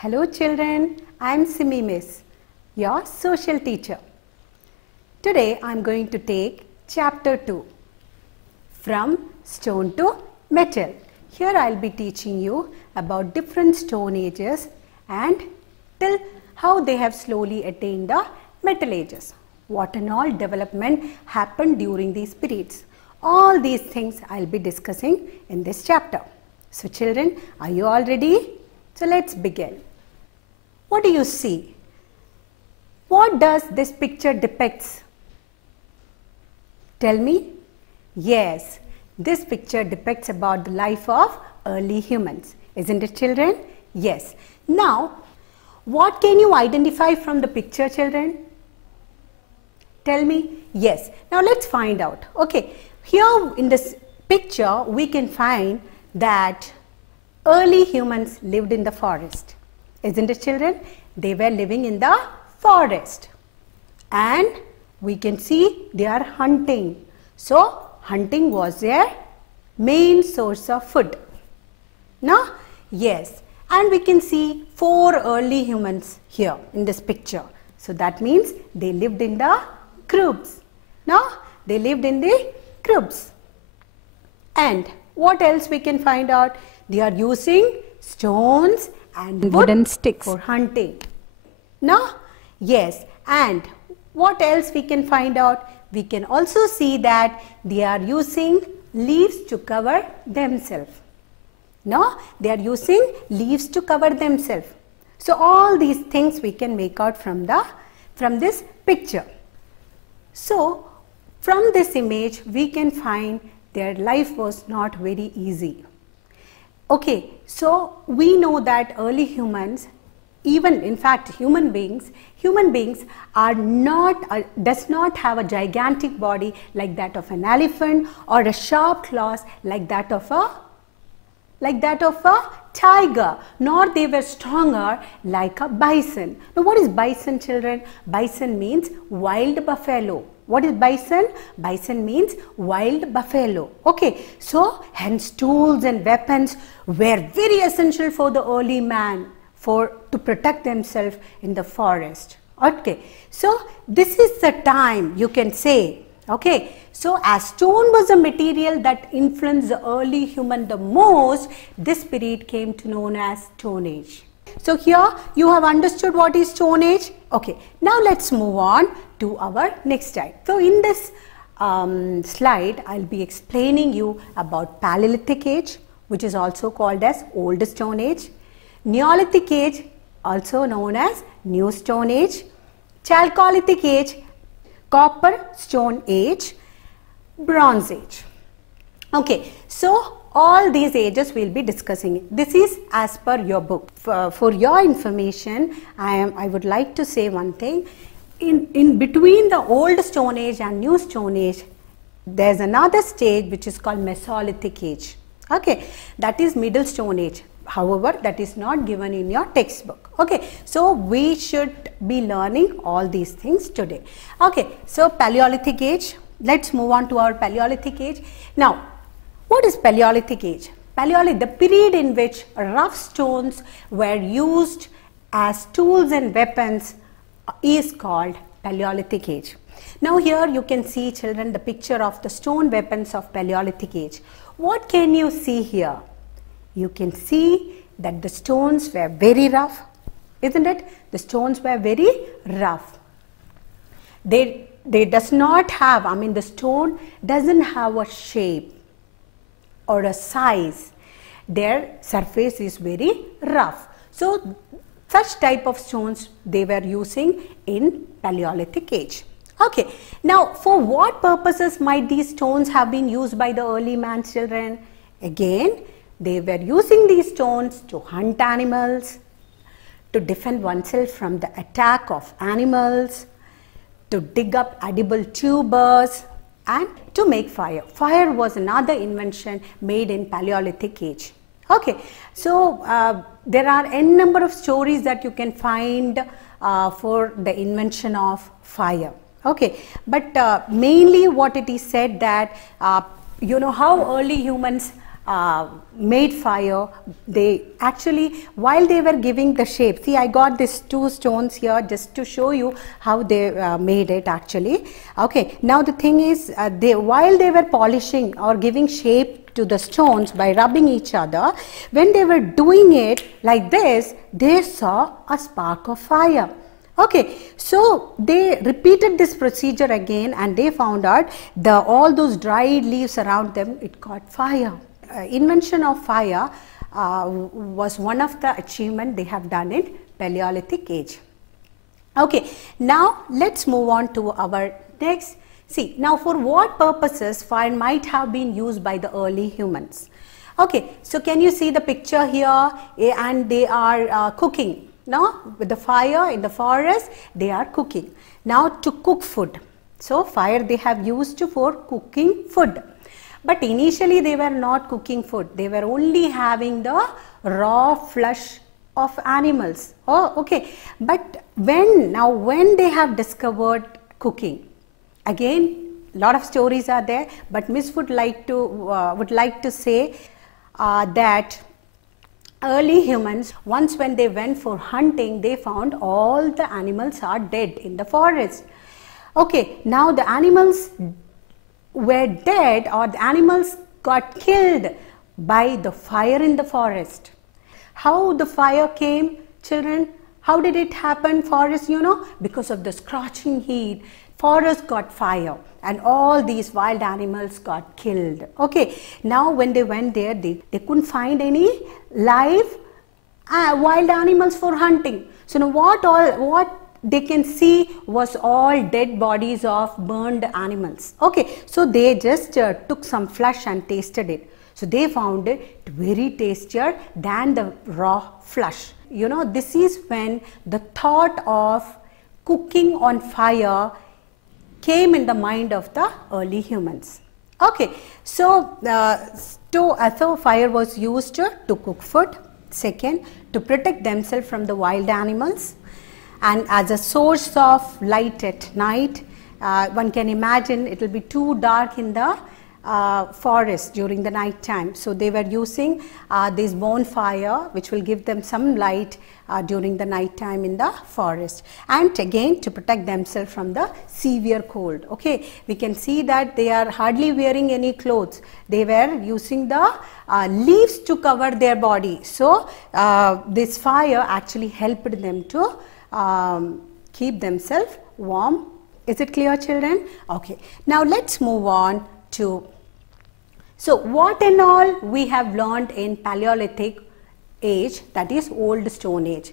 Hello children, I am Simmi Miss, your social teacher. Today I am going to take chapter 2, from stone to metal. Here I will be teaching you about different stone ages and till how they have slowly attained the metal ages. What and all development happened during these periods. All these things I will be discussing in this chapter. So children, are you all ready? So let's begin. What do you see? What does this picture depicts? Tell me. Yes, this picture depicts about the life of early humans. Isn't it children? Yes. Now, what can you identify from the picture children? Tell me. Yes. Now let's find out. Okay. Here in this picture we can find that early humans lived in the forest. Isn't it children? They were living in the forest and we can see they are hunting. So hunting was their main source of food. No? Yes. And we can see 4 early humans here in this picture. So that means they lived in the groups. No? They lived in the groups. And what else we can find out? They are using stones and wooden sticks for hunting. No? Yes. And what else we can find out? We can also see that they are using leaves to cover themselves. No? They are using leaves to cover themselves. So all these things we can make out from this picture. So from this image we can find their life was not very easy. Okay, so we know that early humans, even in fact human beings are does not have a gigantic body like that of an elephant or a sharp claws like that of a tiger, nor they were stronger like a bison. Now what is bison children? Bison means wild buffalo. What is bison? Bison means wild buffalo. Okay, so hence tools and weapons were very essential for the early man to protect themselves in the forest. Okay, so this is the time you can say. Okay, so as stone was a material that influenced the early human the most, this period came to known as Stone Age. So here you have understood what is Stone Age. Okay, now let's move on to our next slide. So in this slide I'll be explaining you about Palaeolithic Age, which is also called as Old Stone Age, Neolithic Age, also known as New Stone Age, Chalcolithic Age, Copper Stone Age, Bronze Age. Okay, so all these ages we will be discussing. This is as per your book. For your information, I would like to say one thing. In between the Old Stone Age and New Stone Age, there is another stage which is called Mesolithic Age. Okay, that is Middle Stone Age. However, that is not given in your textbook. Okay, so we should be learning all these things today. Okay, so Palaeolithic Age. Let's move on to our Palaeolithic Age. Now, what is Palaeolithic Age? Paleolithic, the period in which rough stones were used as tools and weapons, is called Palaeolithic Age. Now here you can see children the picture of the stone weapons of Palaeolithic Age. What can you see here? You can see that the stones were very rough, isn't it? The stones were very rough. They does not have, I mean the stone doesn't have a shape or a size. Their surface is very rough. So such type of stones they were using in Palaeolithic Age. Okay, now for what purposes might these stones have been used by the early man children? Again, they were using these stones to hunt animals, to defend oneself from the attack of animals, to dig up edible tubers and to make fire. Fire was another invention made in Palaeolithic Age. Okay, so there are n number of stories that you can find for the invention of fire. Okay, but mainly what it is said that you know how early humans made fire. They actually, while they were giving the shape, see, I got these two stones here just to show you how they made it actually. Okay, now the thing is, while they were polishing or giving shape to the stones by rubbing each other, when they were doing it like this, they saw a spark of fire. Okay, so they repeated this procedure again and they found out all those dried leaves around them, it caught fire. Invention of fire was one of the achievements they have done in Palaeolithic age. Okay, now let's move on to our next. See, now for what purposes fire might have been used by the early humans. Okay, so can you see the picture here, and they are cooking. Now with the fire in the forest, they are cooking. Now to cook food. So fire they have used for cooking food. But initially they were not cooking food. They were only having the raw flesh of animals. Oh, okay. But when they have discovered cooking, again a lot of stories are there. But Miss would like to say that early humans, once when they went for hunting, they found all the animals are dead in the forest. Okay, now the animals were dead, or the animals got killed by the fire in the forest. How the fire came, children? How did it happen? Forest, you know, because of the scorching heat, forest got fire and all these wild animals got killed. Okay, now when they went there, they couldn't find any live wild animals for hunting. So now what they can see was all dead bodies of burned animals. Okay, so they just took some flesh and tasted it. So they found it very tastier than the raw flesh. You know, this is when the thought of cooking on fire came in the mind of the early humans. Okay, so fire was used to cook food. Second, to protect themselves from the wild animals, and as a source of light at night. One can imagine it will be too dark in the forest during the night time. So they were using this bonfire, which will give them some light during the night time in the forest, and again to protect themselves from the severe cold. Okay, we can see that they are hardly wearing any clothes. They were using the leaves to cover their body. So this fire actually helped them to keep themselves warm. Is it clear, children? Okay, now let's move on to, so what and all we have learned in Palaeolithic age, that is old Stone Age.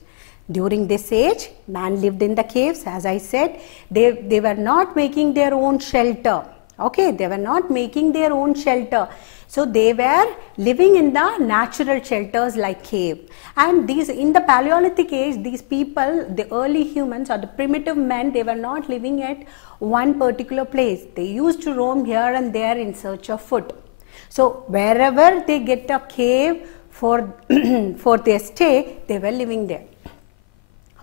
During this age, man lived in the caves. As I said, they were not making their own shelter. Okay, they were not making their own shelter. So they were living in the natural shelters like cave. And these, in the Palaeolithic age, these people, the early humans or the primitive men, they were not living at one particular place. They used to roam here and there in search of food. So wherever they get a cave for their stay, they were living there.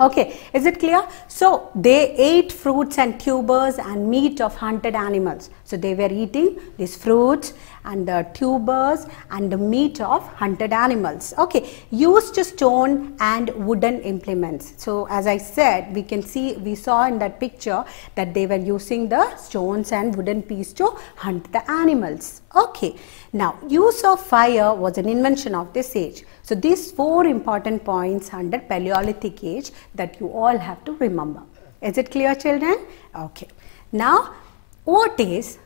Okay, is it clear? So they ate fruits and tubers and meat of hunted animals. So they were eating these fruits and the tubers and the meat of hunted animals. Okay, used stone and wooden implements. So as I said, we saw in that picture that they were using the stones and wooden piece to hunt the animals. Okay, now use of fire was an invention of this age. So these 4 important points under Palaeolithic age that you all have to remember. Is it clear, children? Okay. Now, what is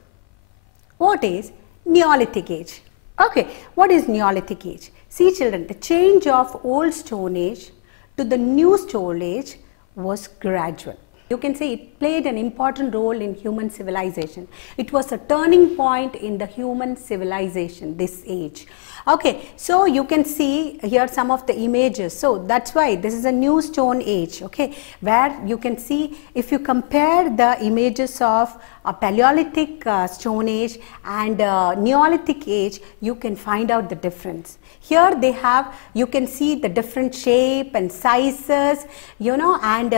Neolithic age? Okay, what is Neolithic age? See, children, the change of old Stone Age to the new Stone Age was gradual. You can say it played an important role in human civilization. It was a turning point in the human civilization, this age. Okay, so you can see here some of the images. So that's why this is a new Stone Age, okay, where you can see, if you compare the images of a Palaeolithic Stone Age and Neolithic age, you can find out the difference. Here they have, you can see the different shape and sizes, you know, and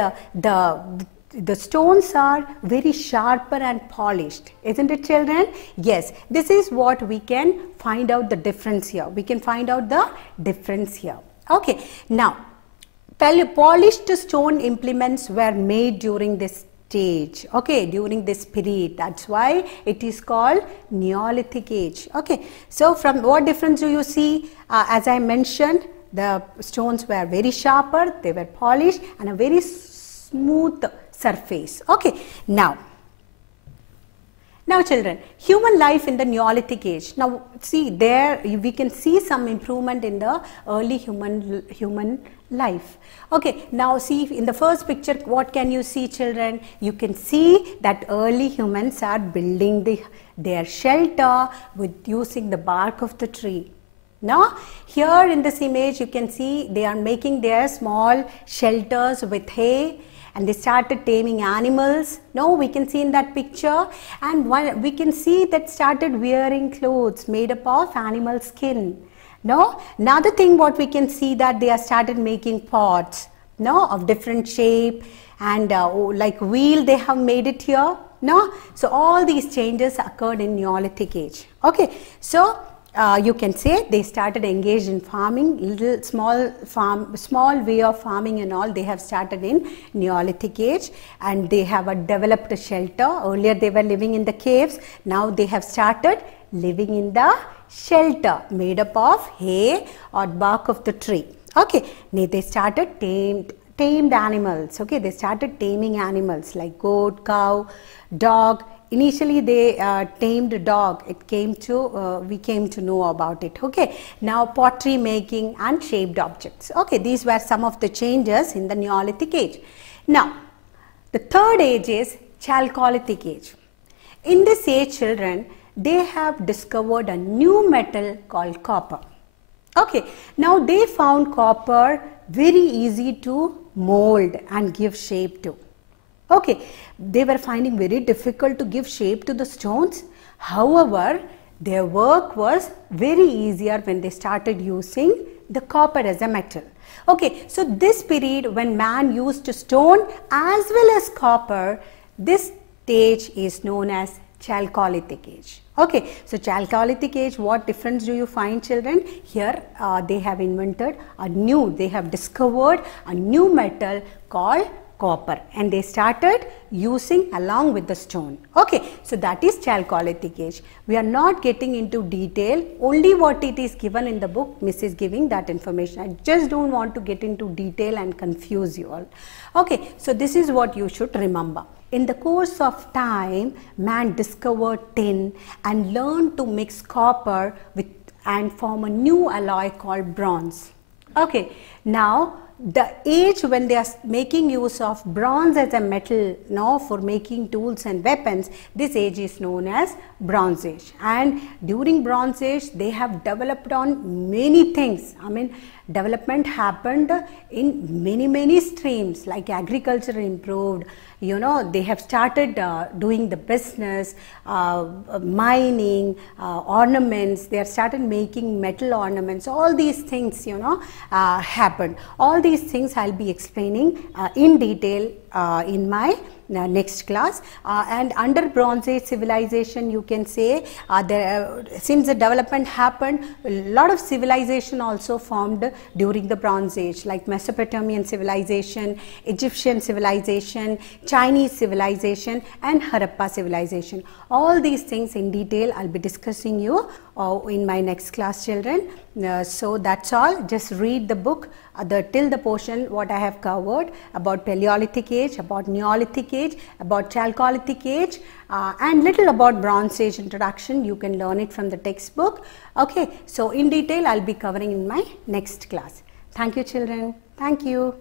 the stones are very sharper and polished, isn't it, children? Yes, this is what we can find out the difference here. We can find out the difference here. Okay, now polished stone implements were made during this stage, okay, during this period. That's why it is called Neolithic Age. Okay, so from what difference do you see? As I mentioned, the stones were very sharper, they were polished, and a very smooth surface. Okay, now children, human life in the Neolithic Age. Now see, there we can see some improvement in the early human life. Okay, now see in the first picture, what can you see, children? You can see that early humans are building their shelter with using the bark of the tree. Now here in this image you can see they are making their small shelters with hay, and they started taming animals. Now we can see in that picture, and we can see that started wearing clothes made up of animal skin. Now another thing what we can see, that they have started making pots, no, of different shape, and like wheel they have made it here. No, so all these changes occurred in Neolithic Age. Okay, so you can say they started engaged in farming, little small way of farming and all they have started in Neolithic Age, and they have developed a shelter. Earlier they were living in the caves, now they have started living in the shelter made up of hay or bark of the tree. Okay, they started tamed animals. Okay, they started taming animals like goat, cow, dog. Initially they tamed a dog. We came to know about it. Okay, now pottery making and shaped objects. Okay, these were some of the changes in the Neolithic Age. Now the third age is Chalcolithic Age. In this age, children, they have discovered a new metal called copper. Okay, now they found copper very easy to mold and give shape to. Okay, they were finding very difficult to give shape to the stones. However, their work was very easier when they started using the copper as a metal. Okay, so this period when man used stone as well as copper, this stage is known as Chalcolithic Age. Okay, so Chalcolithic Age, what difference do you find, children? Here they have they have discovered a new metal called copper, and they started using along with the stone. Okay, so that is Chalcolithic Age. We are not getting into detail, only what it is given in the book, Miss is giving that information. I just don't want to get into detail and confuse you all. Okay, so this is what you should remember. In the course of time, man discovered tin and learned to mix copper with and form a new alloy called bronze. Okay, now the age when they are making use of bronze as a metal for making tools and weapons, this age is known as Bronze Age. And during Bronze Age, they have developed on many things. I mean, development happened in many streams, like agriculture improved. They have started doing the business, mining, ornaments. They have started making metal ornaments. All these things, happened. All these things I'll be explaining in detail in my next class. And under Bronze Age civilization, you can say since the development happened, a lot of civilization also formed during the Bronze Age, like Mesopotamian civilization, Egyptian civilization, Chinese civilization, and Harappa civilization. All these things in detail I'll be discussing you in my next class, children. So that's all. Just read the book till the portion what I have covered about Palaeolithic Age, about Neolithic Age, about Chalcolithic Age, and little about Bronze Age introduction. You can learn it from the textbook. Okay, so in detail I'll be covering in my next class. Thank you, children. Thank you.